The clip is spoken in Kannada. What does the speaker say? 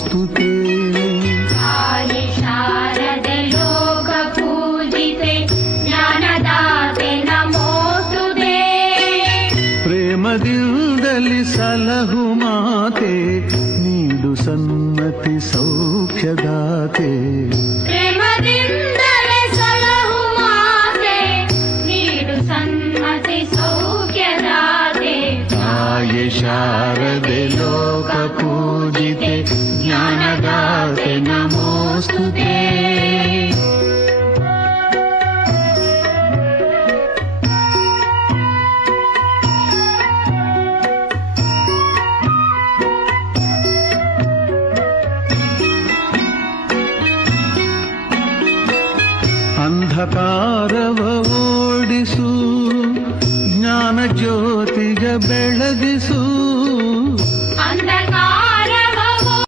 ನಮೋಸ್ತುತೇ. ಕಾಯೆ ಶಾರದೆ ಲೋಕ ಪೂಜಿತೆ ಜ್ಞಾನದಾತೆ ನಮೋಸ್ತುತೇ. ಪ್ರೇಮದಿಂದಲಿ ಸಲಹು ಮಾತೆ ನೀಡು ಸನ್ಮತಿ ಸೌಖ್ಯದಾತೆ. ಪ್ರೇಮದಿಂದಲೇ ಸಲಹು ಮಾತೆ ನೀಡು ಸನ್ಮತಿ ಸೌಖ್ಯದಾತೆ. ಕಾಯೆ ಶಾರದೆ ಲೋಕ ಪೂಜಿತೆ ಜ್ಞಾನದಾತೆ ನಮೋಸ್ತುತೇ. ಅಂಧಕಾರವ ಓಡಿಸು ಜ್ಞಾನ ಜ್ಯೋತಿಗ ಬೆಳಗಿಸು.